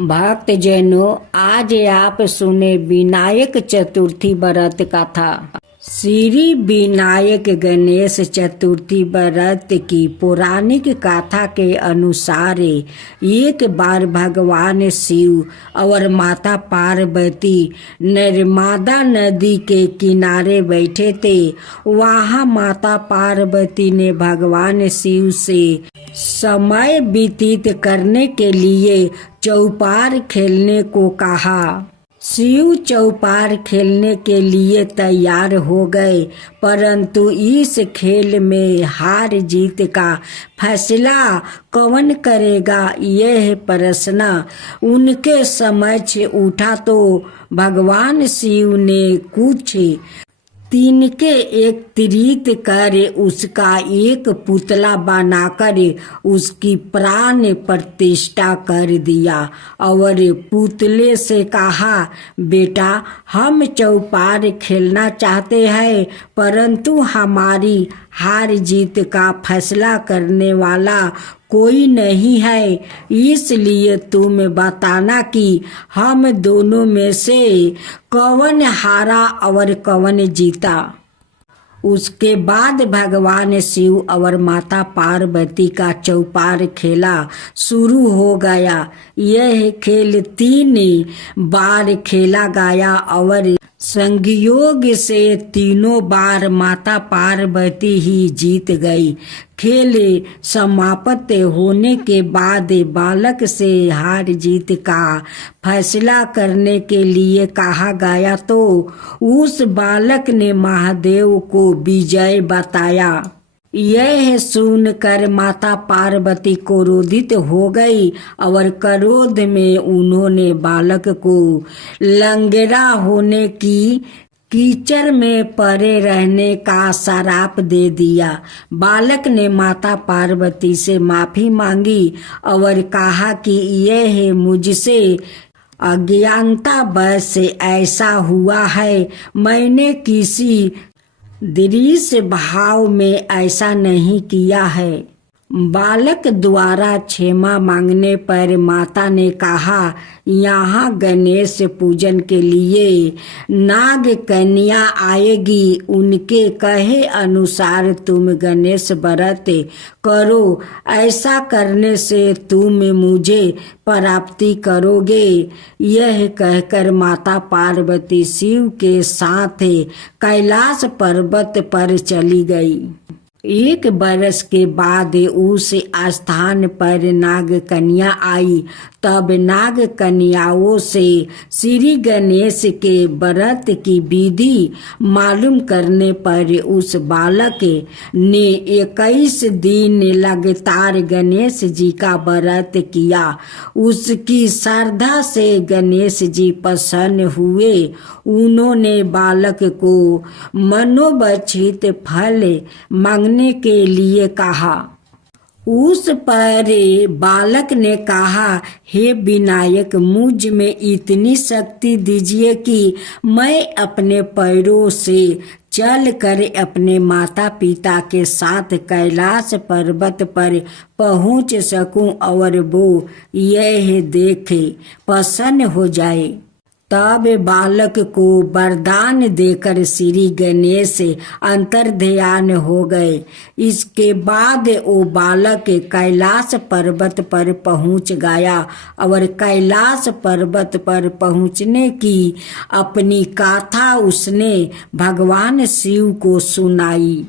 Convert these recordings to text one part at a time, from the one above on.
भक्तजनों, आज आप सुने विनायक चतुर्थी व्रत कथा। श्री विनायक गणेश चतुर्थी व्रत की पौराणिक कथा के अनुसार एक बार भगवान शिव और माता पार्वती नर्मदा नदी के किनारे बैठे थे। वहाँ माता पार्वती ने भगवान शिव से समय व्यतीत करने के लिए चौपार खेलने को कहा। शिव चौपार खेलने के लिए तैयार हो गए, परंतु इस खेल में हार जीत का फैसला कौन करेगा, यह प्रश्न उनके समक्ष उठा तो भगवान शिव ने कुछ तिनके एकत्रित कर उसका एक पुतला बनाकर उसकी प्राण प्रतिष्ठा कर दिया और पुतले से कहा, बेटा, हम चौपार खेलना चाहते हैं, परंतु हमारी हार जीत का फैसला करने वाला कोई नहीं है, इसलिए तुम बताना कि हम दोनों में से कौन हारा और कौन जीता। उसके बाद भगवान शिव और माता पार्वती का चौपार खेला शुरू हो गया। यह खेल 3 बार खेला गया और संयोग से तीनों बार माता पार्वती ही जीत गई। खेल समाप्त होने के बाद बालक से हार जीत का फैसला करने के लिए कहा गया तो उस बालक ने महादेव को विजय बताया। यह सुनकर माता पार्वती क्रोधित हो गई और क्रोध में उन्होंने बालक को लंगड़ा होने की कीचड़ में पड़े रहने का श्राप दे दिया। बालक ने माता पार्वती से माफी मांगी और कहा कि यह मुझसे अज्ञानतावश से ऐसा हुआ है, मैंने किसी दृश्य भाव में ऐसा नहीं किया है। बालक द्वारा क्षमा मांगने पर माता ने कहा, यहाँ गणेश पूजन के लिए नाग कन्या आएगी, उनके कहे अनुसार तुम गणेश व्रत करो, ऐसा करने से तुम मुझे प्राप्ति करोगे। यह कहकर माता पार्वती शिव के साथ कैलाश पर्वत पर चली गई। 1 बरस के बाद उस स्थान पर नाग कन्या आई। तब नाग कन्याओं से श्री गणेश के व्रत की विधि मालूम करने पर उस बालक ने 21 दिन लगातार गणेश जी का व्रत किया। उसकी श्रद्धा से गणेश जी प्रसन्न हुए। उन्होंने बालक को मनोवांछित फल मांगने के लिए कहा। उस पर बालक ने कहा, हे विनायक, मुझ में इतनी शक्ति दीजिए कि मैं अपने पैरों से चलकर अपने माता पिता के साथ कैलाश पर्वत पर पहुंच सकूं और वो यह देखे प्रसन्न हो जाए। तब बालक को वरदान देकर श्री गणेश अंतर्ध्यान हो गए। इसके बाद वो बालक कैलाश पर्वत पर पहुंच गया और कैलाश पर्वत पर पहुंचने की अपनी गाथा उसने भगवान शिव को सुनाई।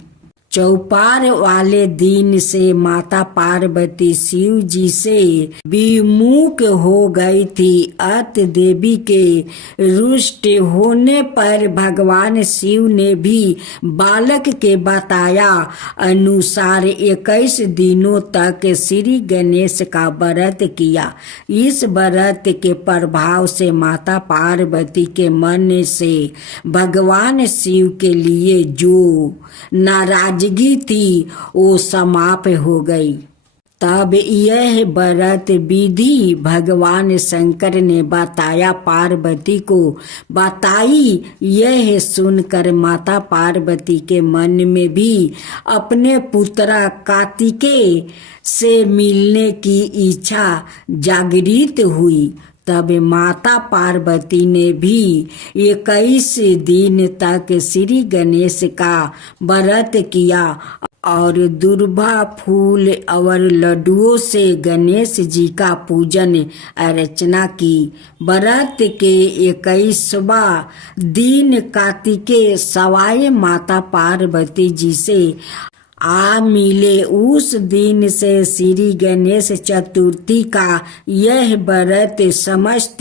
चौपार वाले दिन से माता पार्वती शिव जी से विमुख हो गई थी। अत देवी के रुष्ट होने पर भगवान शिव ने भी बालक के बताया अनुसार 21 दिनों तक श्री गणेश का व्रत किया। इस व्रत के प्रभाव से माता पार्वती के मन से भगवान शिव के लिए जो नाराजगी थी वो समाप्त हो गई। तब यह व्रत विधि भगवान शंकर ने बताया, पार्वती को बताई। यह सुनकर माता पार्वती के मन में भी अपने पुत्र कार्तिकेय से मिलने की इच्छा जागृत हुई। तब माता पार्वती ने भी 21 दिन तक श्री गणेश का व्रत किया और दुर्वा फूल और लड्डुओं से गणेश जी का पूजन अर्चना की। व्रत के 21वां दिन कार्तिकेय सवाए माता पार्वती जी से आ मिले। उस दिन से श्री गणेश चतुर्थी का यह व्रत समस्त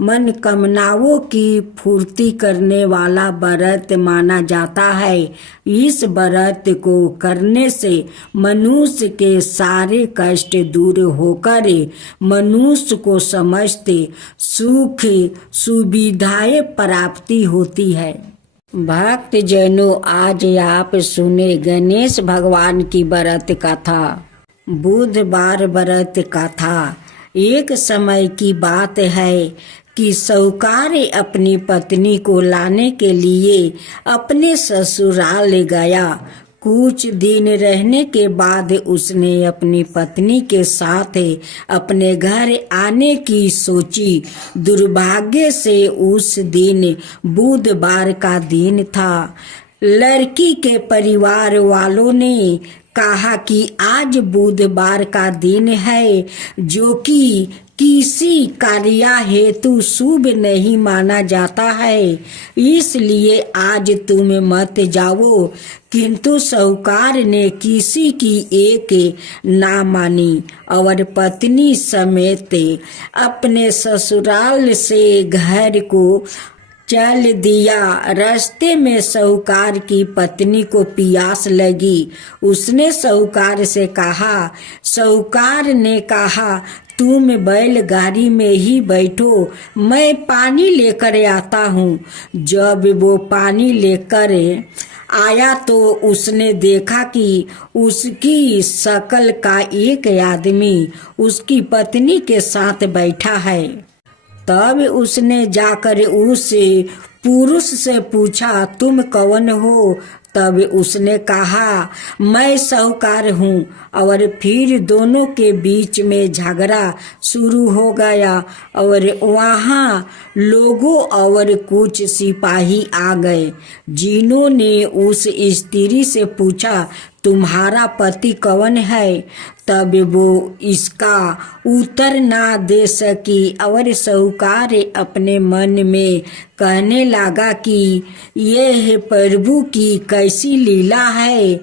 मनोकामनाओं की पूर्ति करने वाला व्रत माना जाता है। इस व्रत को करने से मनुष्य के सारे कष्ट दूर होकर मनुष्य को समस्त सुख सुविधाएं प्राप्ति होती है। भक्त जनों, आज आप सुने गणेश भगवान की व्रत कथा, बुधवार व्रत कथा। एक समय की बात है कि साहूकार अपनी पत्नी को लाने के लिए अपने ससुराल गया। कुछ दिन रहने के बाद उसने अपनी पत्नी के साथ अपने घर आने की सोची। दुर्भाग्य से उस दिन बुधवार का दिन था। लड़की के परिवार वालों ने कहा कि आज बुधवार का दिन है, जो कि किसी कार्य हेतु शुभ नहीं माना जाता है, इसलिए आज तुम मत जाओ। किंतु साहूकार ने किसी की एक ना मानी और पत्नी समेत अपने ससुराल से घर को चल दिया। रास्ते में साहूकार की पत्नी को प्यास लगी। उसने साहूकार से कहा। साहूकार ने कहा, तुम बैलगाड़ी में ही बैठो, मैं पानी लेकर आता हूँ। जब वो पानी लेकर आया तो उसने देखा कि उसकी शकल का एक आदमी उसकी पत्नी के साथ बैठा है। तब उसने जाकर उस पुरुष से पूछा, तुम कौन हो? तब उसने कहा, मैं साहूकार हूँ। और फिर दोनों के बीच में झगड़ा शुरू हो गया और वहाँ लोगों और कुछ सिपाही आ गए, जिन्होंने उस स्त्री से पूछा, तुम्हारा पति कौन है? तब वो इसका उत्तर ना दे सकी और साहूकार अपने मन में कहने लगा कि यह प्रभु की कैसी लीला है।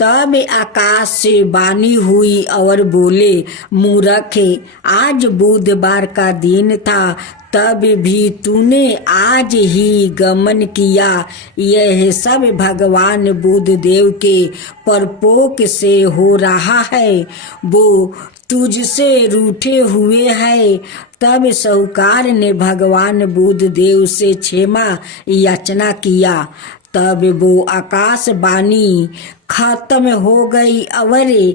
तब आकाश से वाणी हुई और बोले, मूर्ख, आज बुधवार का दिन था, तब भी तूने आज ही गमन किया। यह सब भगवान बुद्धदेव के प्रकोप से हो रहा है। वो तुझसे रूठे हुए है। तब साहूकार ने भगवान बुद्धदेव से क्षमा याचना किया। तब वो आकाशवाणी खत्म हो गई और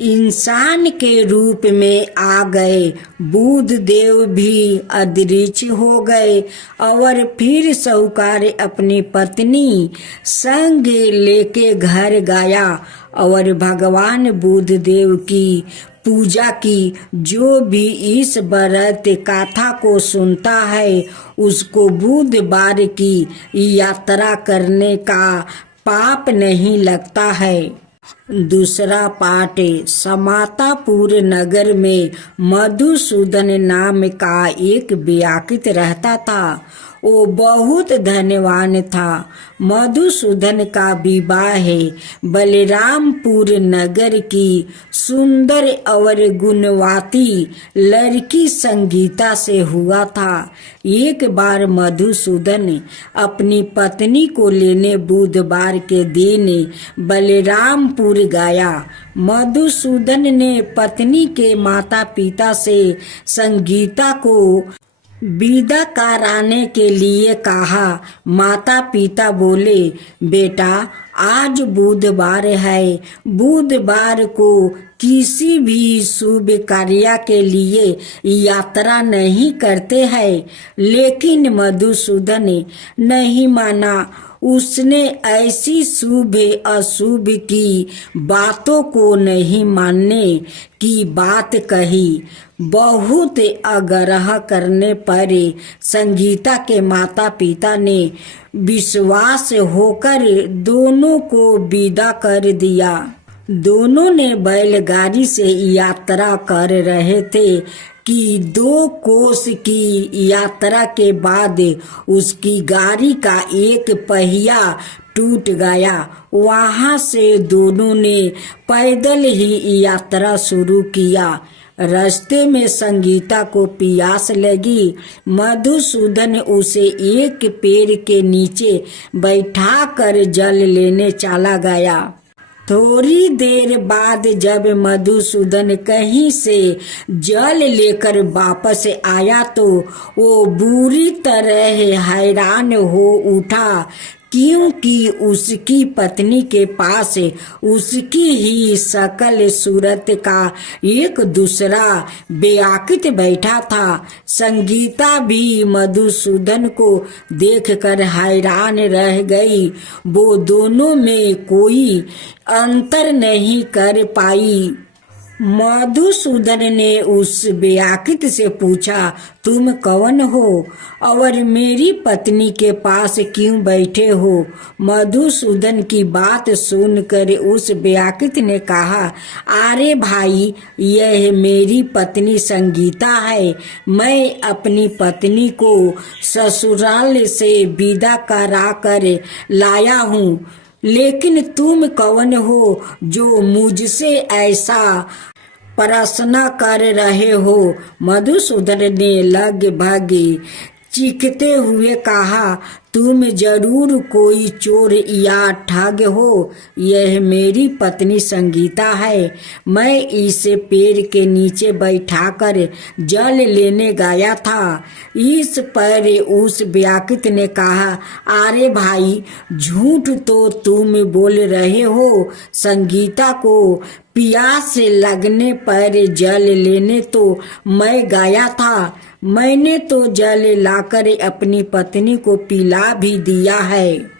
इंसान के रूप में आ गए। बुद्धदेव भी अदृश्य हो गए और फिर साहूकार अपनी पत्नी संग लेके घर गया और भगवान बुद्धदेव की पूजा की। जो भी इस व्रत कथा को सुनता है, उसको बुधवार की यात्रा करने का पाप नहीं लगता है। दूसरा पाठ। समातापुर नगर में मधुसूदन नाम का एक व्याकृत रहता था। वो बहुत धनवान था। मधुसूदन का विवाह बलरामपुर नगर की सुंदर और गुणवती लड़की संगीता से हुआ था। एक बार मधुसूदन अपनी पत्नी को लेने बुधवार के दिन बलरामपुर गया। मधुसूदन ने पत्नी के माता पिता से संगीता को विदा कराने के लिए कहा। माता पिता बोले, बेटा, आज बुधवार है। बुधवार को किसी भी शुभ कार्य के लिए यात्रा नहीं करते हैं। लेकिन मधुसूदन नहीं माना। उसने ऐसी शुभ अशुभ की बातों को नहीं मानने की बात कही। बहुत आग्रह करने पर संगीता के माता पिता ने विश्वास होकर दोनों को विदा कर दिया। दोनों ने बैलगाड़ी से यात्रा कर रहे थे कि 2 कोस की यात्रा के बाद उसकी गाड़ी का एक पहिया टूट गया। वहां से दोनों ने पैदल ही यात्रा शुरू किया। रास्ते में संगीता को प्यास लगी। मधुसूदन उसे एक पेड़ के नीचे बैठाकर जल लेने चला गया। थोड़ी देर बाद जब मधुसूदन कहीं से जल लेकर वापस आया तो वो बुरी तरह हैरान हो उठा, क्योंकि उसकी पत्नी के पास उसकी ही शकल सूरत का एक दूसरा व्याकुत बैठा था। संगीता भी मधुसूदन को देखकर हैरान रह गई। वो दोनों में कोई अंतर नहीं कर पाई। मधुसूदन ने उस व्याकुत से पूछा, तुम कौन हो और मेरी पत्नी के पास क्यों बैठे हो? मधुसूदन की बात सुनकर उस व्याकुत ने कहा, अरे भाई, यह मेरी पत्नी संगीता है। मैं अपनी पत्नी को ससुराल से विदा करा कर लाया हूँ, लेकिन तुम कौन हो जो मुझसे ऐसा प्रश्न कर रहे हो? मधुसूदन ने लगभग चीखते हुए कहा, तुम जरूर कोई चोर या ठग हो। यह मेरी पत्नी संगीता है। मैं इसे पेड़ के नीचे बैठाकर जल लेने गया था। इस पर उस व्याकुत ने कहा, अरे भाई, झूठ तो तुम बोल रहे हो। संगीता को प्यास लगने पर जल लेने तो मैं गया था। मैंने तो जल लाकर अपनी पत्नी को पिला भी दिया है।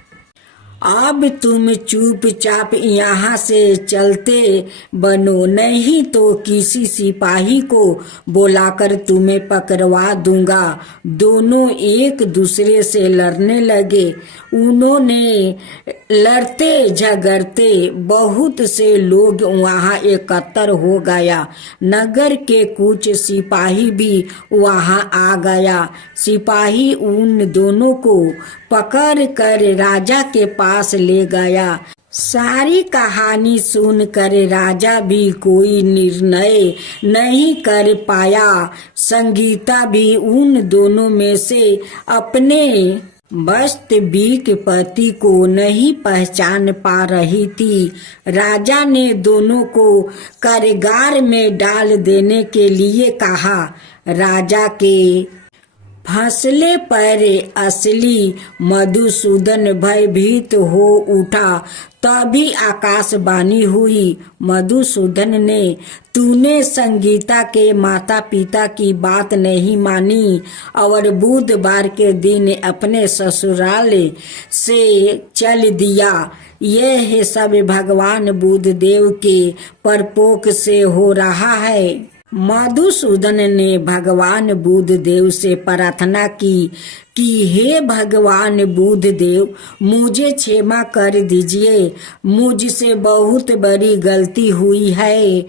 अब तुम चुपचाप यहाँ से चलते बनो, नहीं तो किसी सिपाही को बुलाकर तुम्हें पकड़वा दूंगा। दोनों एक दूसरे से लड़ने लगे। उन्होंने लड़ते झगड़ते बहुत से लोग वहाँ एकत्र हो गया। नगर के कुछ सिपाही भी वहाँ आ गया। सिपाही उन दोनों को पकड़ कर राजा के पास ले गया। सारी कहानी सुनकर राजा भी कोई निर्णय नहीं कर पाया। संगीता भी उन दोनों में से अपने वास्तविक पति को नहीं पहचान पा रही थी। राजा ने दोनों को कारागार में डाल देने के लिए कहा। राजा के फैसले पर असली मधुसूदन भयभीत हो उठा। तभी आकाशवाणी हुई। मधुसूदन ने, तूने संगीता के माता पिता की बात नहीं मानी और बुधवार के दिन अपने ससुराल से चल दिया। यह सब भगवान बुद्धदेव के प्रकोप से हो रहा है। मधुसूदन ने भगवान बुद्धदेव से प्रार्थना की कि हे भगवान बुद्धदेव, मुझे क्षमा कर दीजिए। मुझसे बहुत बड़ी गलती हुई है।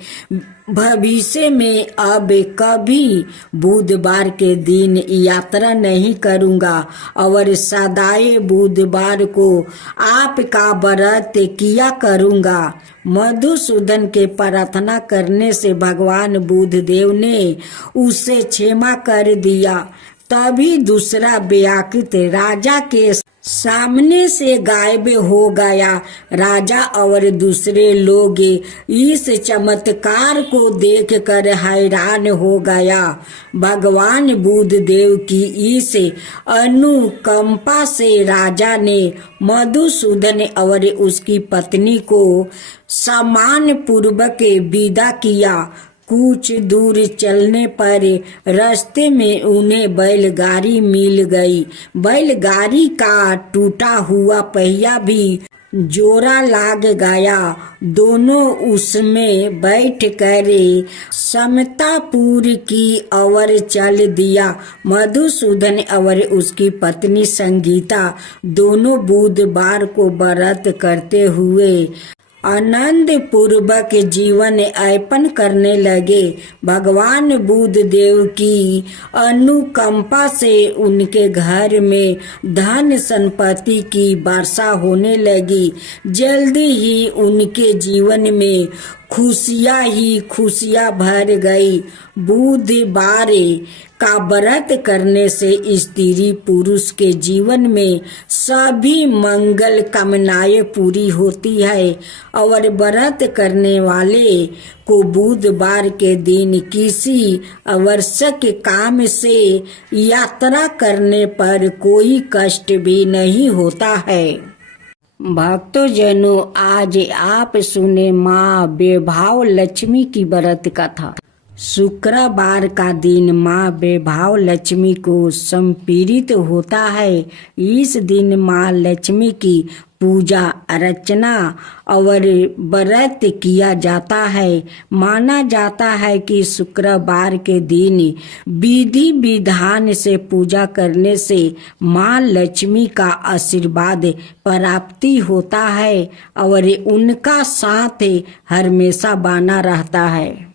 भविष्य में अब कभी बुधवार के दिन यात्रा नहीं करूंगा और सदाए बुधवार को आपका व्रत किया करूंगा। मधुसूदन के प्रार्थना करने से भगवान बुद्धदेव ने उसे क्षमा कर दिया। तभी दूसरा व्याकुत राजा के सामने से गायब हो गया। राजा और दूसरे लोग इस चमत्कार को देखकर हैरान हो गया। भगवान बुद्धदेव की इस अनुकंपा से राजा ने मधुसूदन और उसकी पत्नी को सम्मान पूर्वक विदा किया। कुछ दूर चलने पर रास्ते में उन्हें बैलगाड़ी मिल गई। बैलगाड़ी का टूटा हुआ पहिया भी जोरा लाग गया। दोनों उसमें बैठ कर समतापुर की ओर चल दिया। मधुसूदन और उसकी पत्नी संगीता दोनों बुधवार को व्रत करते हुए आनंद पूर्वक जीवन यापन करने लगे। भगवान बुद्ध देव की अनुकंपा से उनके घर में धन संपत्ति की वर्षा होने लगी। जल्दी ही उनके जीवन में खुशियाँ ही खुशियाँ भर गई। बुधवार का व्रत करने से स्त्री पुरुष के जीवन में सभी मंगल कामनाएं पूरी होती है और व्रत करने वाले को बुधवार के दिन किसी आवश्यक काम से यात्रा करने पर कोई कष्ट भी नहीं होता है। भक्तजनों, आज आप सुने माँ बेभाव लक्ष्मी की व्रत कथा। शुक्रवार का दिन माँ बेभाव लक्ष्मी को समर्पित होता है। इस दिन माँ लक्ष्मी की पूजा अर्चना और व्रत किया जाता है। माना जाता है कि शुक्रवार के दिन विधि विधान से पूजा करने से माँ लक्ष्मी का आशीर्वाद प्राप्ति होता है और उनका साथ हमेशा बना रहता है।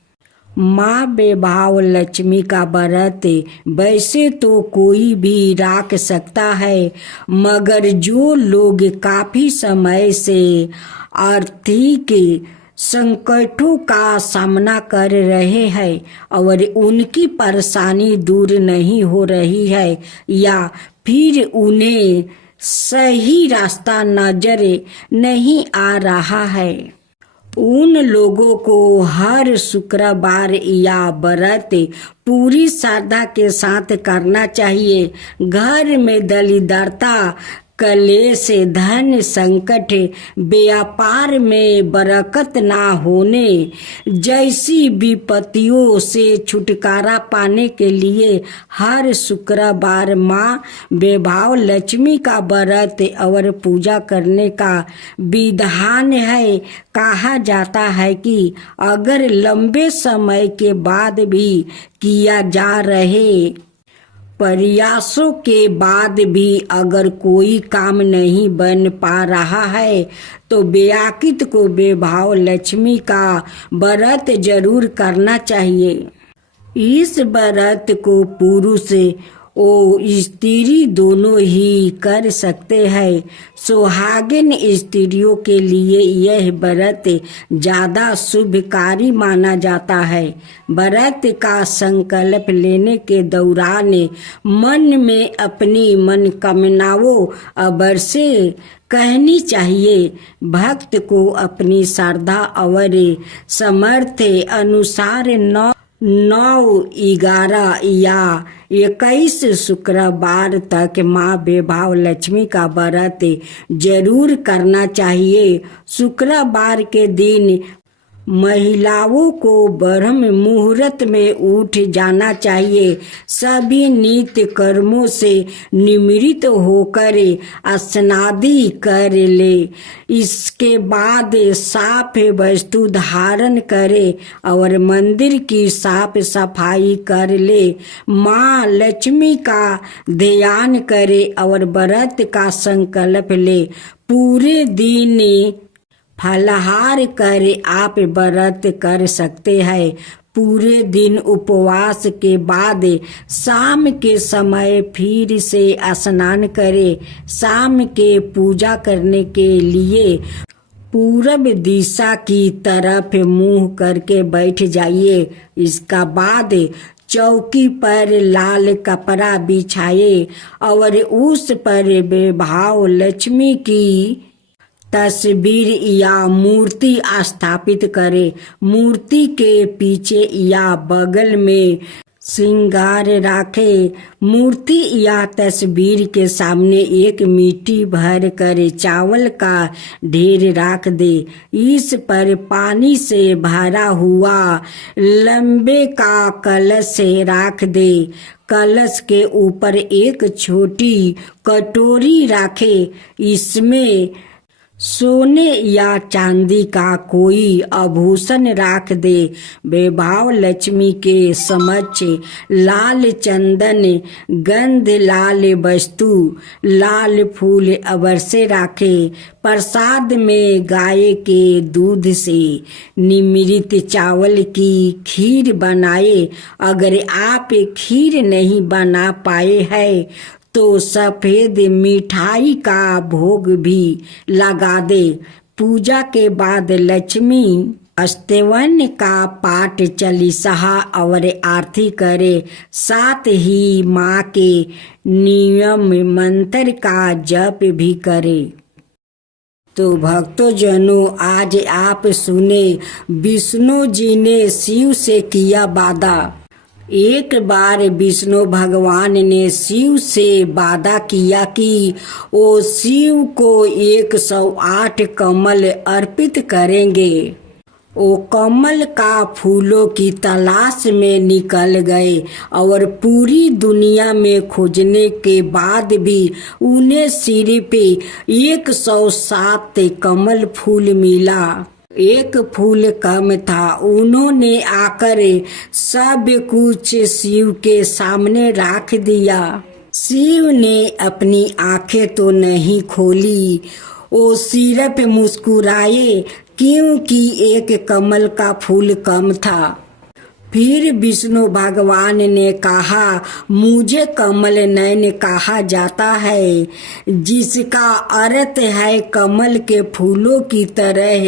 माँ बेभाव लक्ष्मी का व्रत वैसे तो कोई भी रख सकता है, मगर जो लोग काफी समय से आर्थिक संकटों का सामना कर रहे हैं और उनकी परेशानी दूर नहीं हो रही है या फिर उन्हें सही रास्ता नजर नहीं आ रहा है, उन लोगों को हर शुक्रवार या व्रत पूरी श्रद्धा के साथ करना चाहिए। घर में दरिद्रता, कलेश, धन संकट, व्यापार में बरकत ना होने जैसी विपत्तियों से छुटकारा पाने के लिए हर शुक्रवार माँ बेभाव लक्ष्मी का व्रत और पूजा करने का विधान है। कहा जाता है कि अगर लंबे समय के बाद भी किया जा रहे प्रयासों के बाद भी अगर कोई काम नहीं बन पा रहा है तो व्याकित को बेभाव लक्ष्मी का व्रत जरूर करना चाहिए। इस व्रत को पुरुष ओ स्त्री दोनों ही कर सकते हैं। सुहागिन स्त्रियों के लिए यह व्रत ज्यादा शुभकारी माना जाता है। व्रत का संकल्प लेने के दौरान मन में अपनी मनोकामनाओं अवश्य कहनी चाहिए। भक्त को अपनी श्रद्धा और सामर्थ्य अनुसार 9, 11 या 21 शुक्रवार तक माँ बेभाव लक्ष्मी का व्रत जरूर करना चाहिए। शुक्रवार के दिन महिलाओं को ब्रह्म मुहूर्त में उठ जाना चाहिए। सभी नित्य कर्मों से निवृत्त होकर स्नादि कर ले। इसके बाद साफ वस्तु धारण करे और मंदिर की साफ सफाई कर ले। माँ लक्ष्मी का ध्यान करे और व्रत का संकल्प ले। पूरे दिन फलाहार कर आप व्रत कर सकते हैं। पूरे दिन उपवास के बाद शाम के समय फिर से स्नान करें। शाम के पूजा करने के लिए पूरब दिशा की तरफ मुंह करके बैठ जाइए। इसका बाद चौकी पर लाल कपड़ा बिछाए और उस पर बेभाव लक्ष्मी की तस्वीर या मूर्ति स्थापित करें। मूर्ति के पीछे या बगल में श्रृंगार राखे। मूर्ति या तस्वीर के सामने एक मिट्टी भर कर चावल का ढेर रख दे। इस पर पानी से भरा हुआ लंबे का कलश रख दे। कलश के ऊपर एक छोटी कटोरी रखे। इसमें सोने या चांदी का कोई आभूषण रख दे। वैभव लक्ष्मी के समक्ष लाल चंदन, गंध लाल वस्तु, लाल फूल अवश्य रखे। प्रसाद में गाय के दूध से निमृत चावल की खीर बनाए। अगर आप खीर नहीं बना पाए हैं तो सफेद मिठाई का भोग भी लगा दे। पूजा के बाद लक्ष्मी स्तवन का पाठ, चालीसा और आरती करे। साथ ही माँ के नियम मंत्र का जप भी करे। तो भक्तों जनों, आज आप सुने विष्णु जी ने शिव से किया वादा। एक बार विष्णु भगवान ने शिव से वादा किया कि वो शिव को 108 कमल अर्पित करेंगे। वो कमल का फूलों की तलाश में निकल गए और पूरी दुनिया में खोजने के बाद भी उन्हें सिर्फ 107 कमल फूल मिला। एक फूल कम था। उन्होंने आकर सब कुछ शिव के सामने रख दिया। शिव ने अपनी आंखें तो नहीं खोली, वो सिर्फ मुस्कुराए क्योंकि एक कमल का फूल कम था। फिर विष्णु भगवान ने कहा, मुझे कमल नयन कहा जाता है, जिसका अर्थ है कमल के फूलों की तरह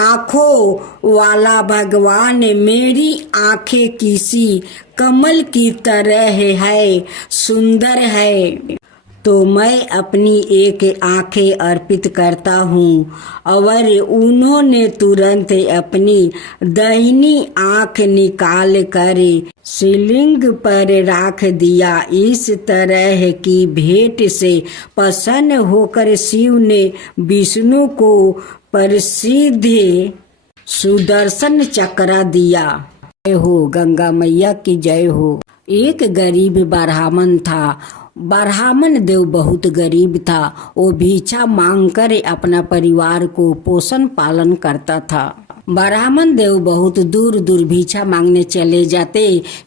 आँखों वाला भगवान। मेरी आँखें किसी कमल की तरह है, सुंदर है। तो मैं अपनी एक आंखें अर्पित करता हूँ। और उन्होंने तुरंत अपनी दाहिनी आंख निकाल कर शिवलिंग पर रख दिया। इस तरह की भेंट से प्रसन्न होकर शिव ने विष्णु को प्रसिद्ध सुदर्शन चक्र दिया। जय हो गंगा मैया की जय हो। एक गरीब ब्राह्मण था। ब्राह्मण देव बहुत गरीब था। वो भिक्षा मांगकर अपना परिवार को पोषण पालन करता था। ब्राह्मण देव बहुत दूर दूर भिक्षा मांगने चले जाते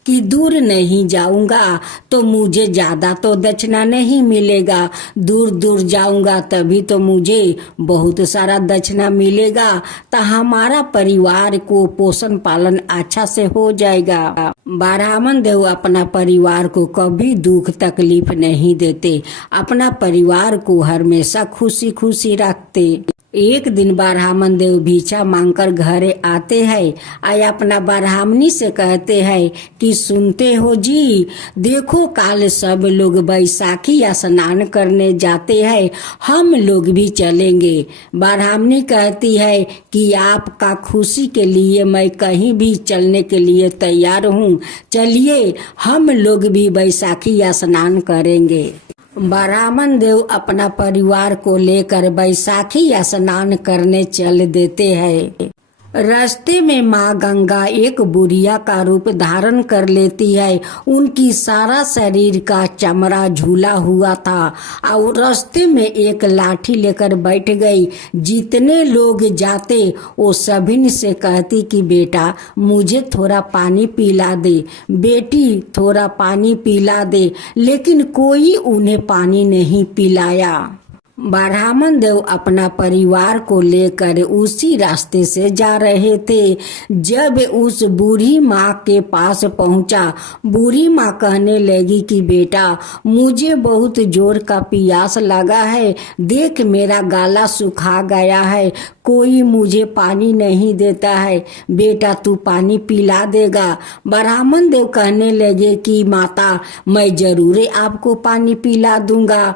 कि दूर नहीं जाऊंगा तो मुझे ज्यादा तो दक्षिणा नहीं मिलेगा, दूर दूर जाऊंगा तभी तो मुझे बहुत सारा दक्षिणा मिलेगा, तो हमारा परिवार को पोषण पालन अच्छा से हो जाएगा। ब्राह्मण देव अपना परिवार को कभी दुख तकलीफ नहीं देते, अपना परिवार को हमेशा खुशी खुशी रखते। एक दिन ब्राह्मण देव भिक्षा मांगकर घर आते हैं। आया अपना ब्राह्मणी से कहते हैं कि सुनते हो जी, देखो काल सब लोग बैसाखी स्नान करने जाते हैं, हम लोग भी चलेंगे। ब्राह्मणी कहती है कि आपका खुशी के लिए मैं कहीं भी चलने के लिए तैयार हूँ, चलिए हम लोग भी बैसाखी स्नान करेंगे। ब्राह्मण देव अपना परिवार को लेकर बैसाखी स्नान करने चल देते हैं। रास्ते में माँ गंगा एक बुढ़िया का रूप धारण कर लेती है। उनकी सारा शरीर का चमड़ा झूला हुआ था और रास्ते में एक लाठी लेकर बैठ गई। जितने लोग जाते वो सभी से कहती कि बेटा मुझे थोड़ा पानी पिला दे, बेटी थोड़ा पानी पिला दे, लेकिन कोई उन्हें पानी नहीं पिलाया। ब्राह्मण देव अपना परिवार को लेकर उसी रास्ते से जा रहे थे। जब उस बूढ़ी माँ के पास पहुँचा, बूढ़ी माँ कहने लगी कि बेटा मुझे बहुत जोर का प्यास लगा है, देख मेरा गला सूखा गया है, कोई मुझे पानी नहीं देता है, बेटा तू पानी पिला देगा। ब्राह्मण देव कहने लगे कि माता मैं जरूर आपको पानी पिला दूंगा,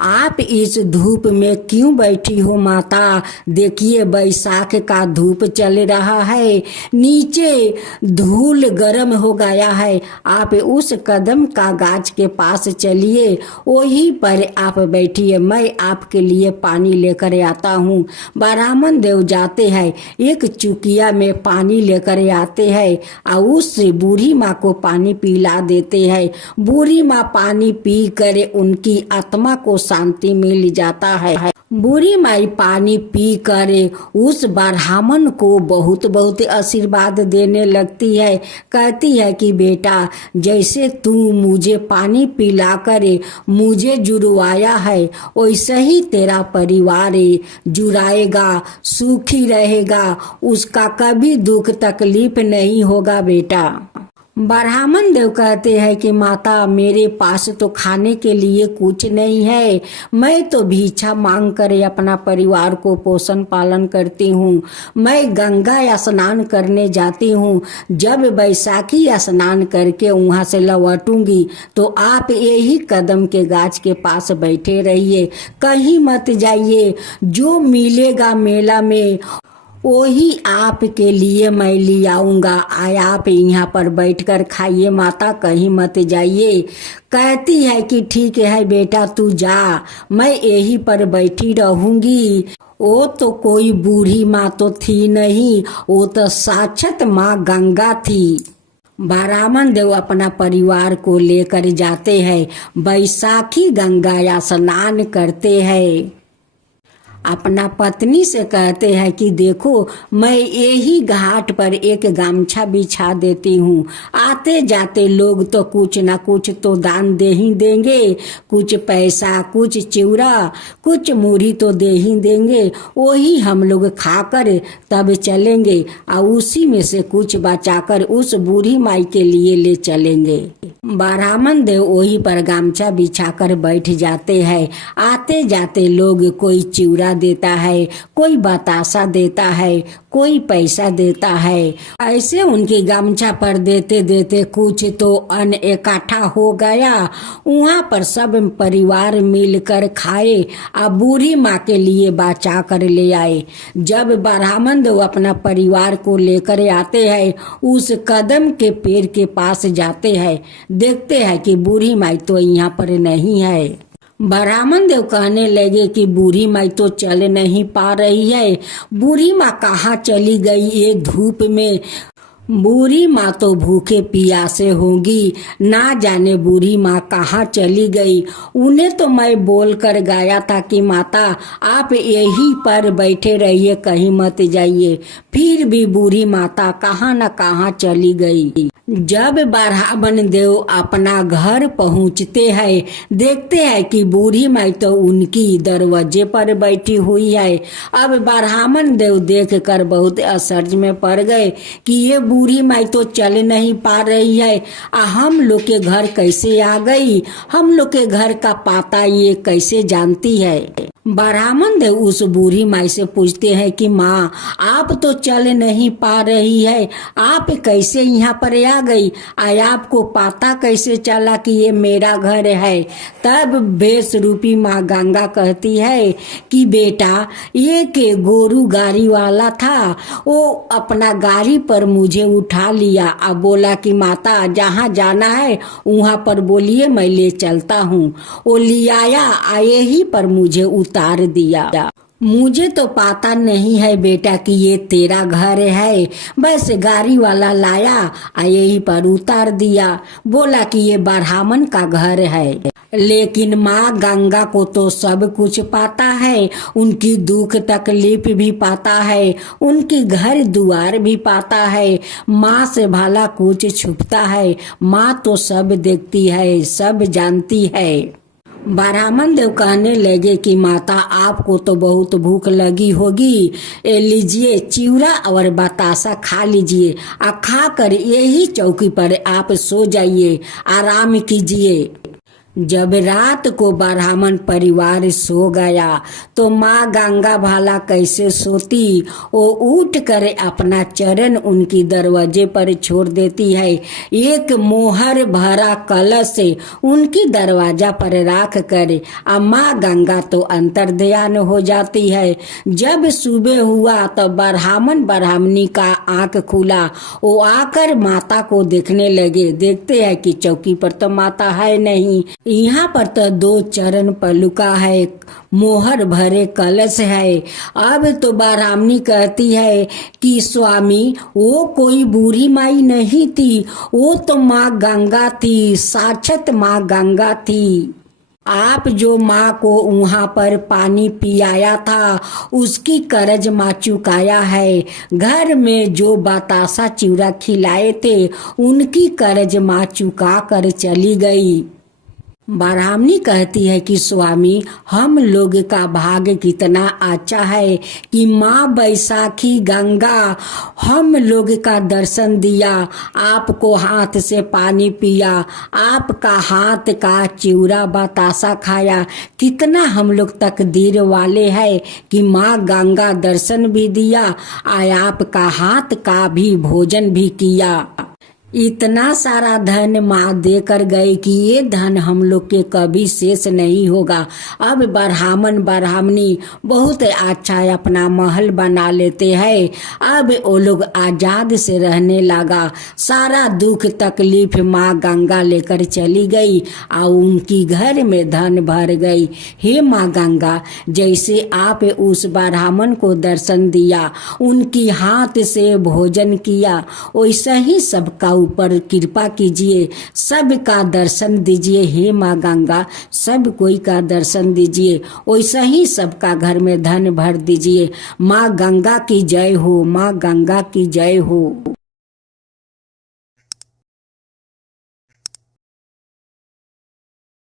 आप इस धूप में क्यों बैठी हो माता? देखिए बैसाख का धूप चल रहा है, नीचे धूल गर्म हो गया है। आप उस कदम का गाछ के पास चलिए, वहीं पर आप बैठिए, मैं आपके लिए पानी लेकर आता हूँ। ब्राह्मण देव जाते हैं, एक चुकिया में पानी लेकर आते हैं और उस बूढ़ी माँ को पानी पिला देते हैं। बूढ़ी माँ पानी पी कर उनकी आत्मा को शांति मिल जाता है। बूढ़ी माई पानी पी कर उस ब्राह्मण को बहुत बहुत आशीर्वाद देने लगती है। कहती है कि बेटा, जैसे तू मुझे पानी पिलाकर मुझे जुड़वाया है, वैसे ही तेरा परिवार जुड़ाएगा, सुखी रहेगा, उसका कभी दुख तकलीफ नहीं होगा बेटा। ब्राह्मण देव कहते हैं कि माता, मेरे पास तो खाने के लिए कुछ नहीं है, मैं तो भिक्षा मांग कर अपना परिवार को पोषण पालन करती हूँ। मैं गंगा स्नान करने जाती हूँ, जब बैसाखी स्नान करके वहाँ से लौटूंगी तो आप यही कदम के गाछ के पास बैठे रहिए, कहीं मत जाइए। जो मिलेगा मेला में वही आपके लिए मैं ले आऊँगा, आप यहाँ पर बैठकर खाइए माता, कहीं मत जाइए। कहती है कि ठीक है बेटा, तू जा, मैं यहीं पर बैठी रहूँगी। वो तो कोई बूढ़ी माँ तो थी नहीं, वो तो साक्षात माँ गंगा थी। ब्राह्मण देव अपना परिवार को लेकर जाते हैं, बैसाखी गंगा स्नान करते हैं। अपना पत्नी से कहते हैं कि देखो, मैं यही घाट पर एक गमछा बिछा देती हूँ, आते जाते लोग तो कुछ ना कुछ तो दान दे ही देंगे, कुछ पैसा, कुछ चिवड़ा, कुछ मूढ़ी तो दे ही देंगे, वही हम लोग खाकर तब चलेंगे और उसी में से कुछ बचाकर उस बूढ़ी माई के लिए ले चलेंगे। ब्राह्मण देव वही पर गमछा बिछाकर बैठ जाते हैं। आते जाते लोग कोई चिवड़ा देता है, कोई बतासा देता है, कोई पैसा देता है। ऐसे उनकी गमछा पर देते देते कुछ तो अन्न इकट्ठा हो गया। वहाँ पर सब परिवार मिलकर खाए और बूढ़ी माँ के लिए बचा कर ले आए। जब ब्राह्मण देव अपना परिवार को लेकर आते हैं, उस कदम के पेड़ के पास जाते हैं, देखते हैं कि बूढ़ी माई तो यहाँ पर नहीं है। ब्राह्मण देव कहने लगे कि बूढ़ी माई तो चल नहीं पा रही है, बूढ़ी माँ कहाँ चली गई ये धूप में? बूढ़ी माँ तो भूखे प्यासे होगी, ना जाने बूढ़ी माँ कहाँ चली गई। उन्हें तो मैं बोल कर गया था कि माता, आप यहीं पर बैठे रहिए, कहीं मत जाइए, फिर भी बूढ़ी माता कहाँ न कहाँ चली गई। जब ब्राह्मण देव अपना घर पहुँचते हैं, देखते हैं कि बूढ़ी माई तो उनकी दरवाजे पर बैठी हुई है। अब ब्राह्मण देव देख कर बहुत आश्चर्य में पड़ गए कि ये बूढ़ी माई तो चल नहीं पा रही है, हम लोग के घर कैसे आ गई, हम लोग के घर का पता ये कैसे जानती है। ब्राह्मण देव उस बूढ़ी माई से पूछते हैं कि माँ, आप तो चल नहीं पा रही है, आप कैसे यहाँ पर आ गई, आपको पता कैसे चला कि ये मेरा घर है? तब बेस रूपी माँ गंगा कहती है कि बेटा, ये के गोरू गाड़ी वाला था, वो अपना गाड़ी पर मुझे उठा लिया और बोला कि माता, जहाँ जाना है वहाँ पर बोलिए, मैं ले चलता हूँ। वो ले आया, यहीं पर मुझे उतार दिया। मुझे तो पता नहीं है बेटा कि ये तेरा घर है, बस गाड़ी वाला लाया यहीं पर उतार दिया, बोला कि ये ब्राह्मण का घर है। लेकिन माँ गंगा को तो सब कुछ पता है, उनकी दुख तकलीफ भी पता है, उनकी घर दुआर भी पता है। माँ से भला कुछ छुपता है? माँ तो सब देखती है, सब जानती है। ब्राह्मण देव कहने लगे कि माता, आपको तो बहुत भूख लगी होगी, लीजिए चिवड़ा और बतासा खा लीजिए, खा कर यही चौकी पर आप सो जाइए, आराम कीजिए। जब रात को ब्राह्मण परिवार सो गया तो माँ गंगा भला कैसे सोती। वो उठ कर अपना चरण उनकी दरवाजे पर छोड़ देती है। एक मोहर भरा कलश उनकी दरवाजा पर रख कर माँ गंगा तो अंतर ध्यान हो जाती है। जब सुबह हुआ तो ब्राह्मण ब्राह्मणी का आंख खुला। वो आकर माता को देखने लगे। देखते हैं कि चौकी पर तो माता है नहीं, यहाँ पर तो 2 चरण पलुका है, मोहर भरे कलश है। अब तो ब्राह्मणी कहती है कि स्वामी वो कोई बूढ़ी माई नहीं थी, वो तो माँ गंगा थी, साक्षात माँ गंगा थी। आप जो माँ को वहाँ पर पानी पियाया था उसकी कर्ज माँ चुकाया है। घर में जो बतासा चिवड़ा खिलाए थे उनकी कर्ज माँ चुका कर चली गई। ब्राह्मणी कहती है कि स्वामी हम लोग का भाग्य कितना अच्छा है कि माँ बैसाखी गंगा हम लोग का दर्शन दिया, आपको हाथ से पानी पिया, आपका हाथ का चिवड़ा बतासा खाया। कितना हम लोग तकदीर वाले हैं कि माँ गंगा दर्शन भी दिया और आपका हाथ का भी भोजन भी किया। इतना सारा धन माँ देकर गए कि ये धन हम लोग के कभी शेष नहीं होगा। अब ब्राह्मण ब्राह्मणी बहुत अच्छा अपना महल बना लेते हैं। अब वो लोग आजाद से रहने लगा। सारा दुख तकलीफ माँ गंगा लेकर चली गई और उनकी घर में धन भर गई। हे माँ गंगा, जैसे आप उस ब्राह्मण को दर्शन दिया, उनकी हाथ से भोजन किया, वैसा ही सबका ऊपर कृपा कीजिए, सबका दर्शन दीजिए। हे माँ गंगा, सब कोई का दर्शन दीजिए, वैसा ही सबका घर में धन भर दीजिए। माँ गंगा की जय हो, माँ गंगा की जय हो।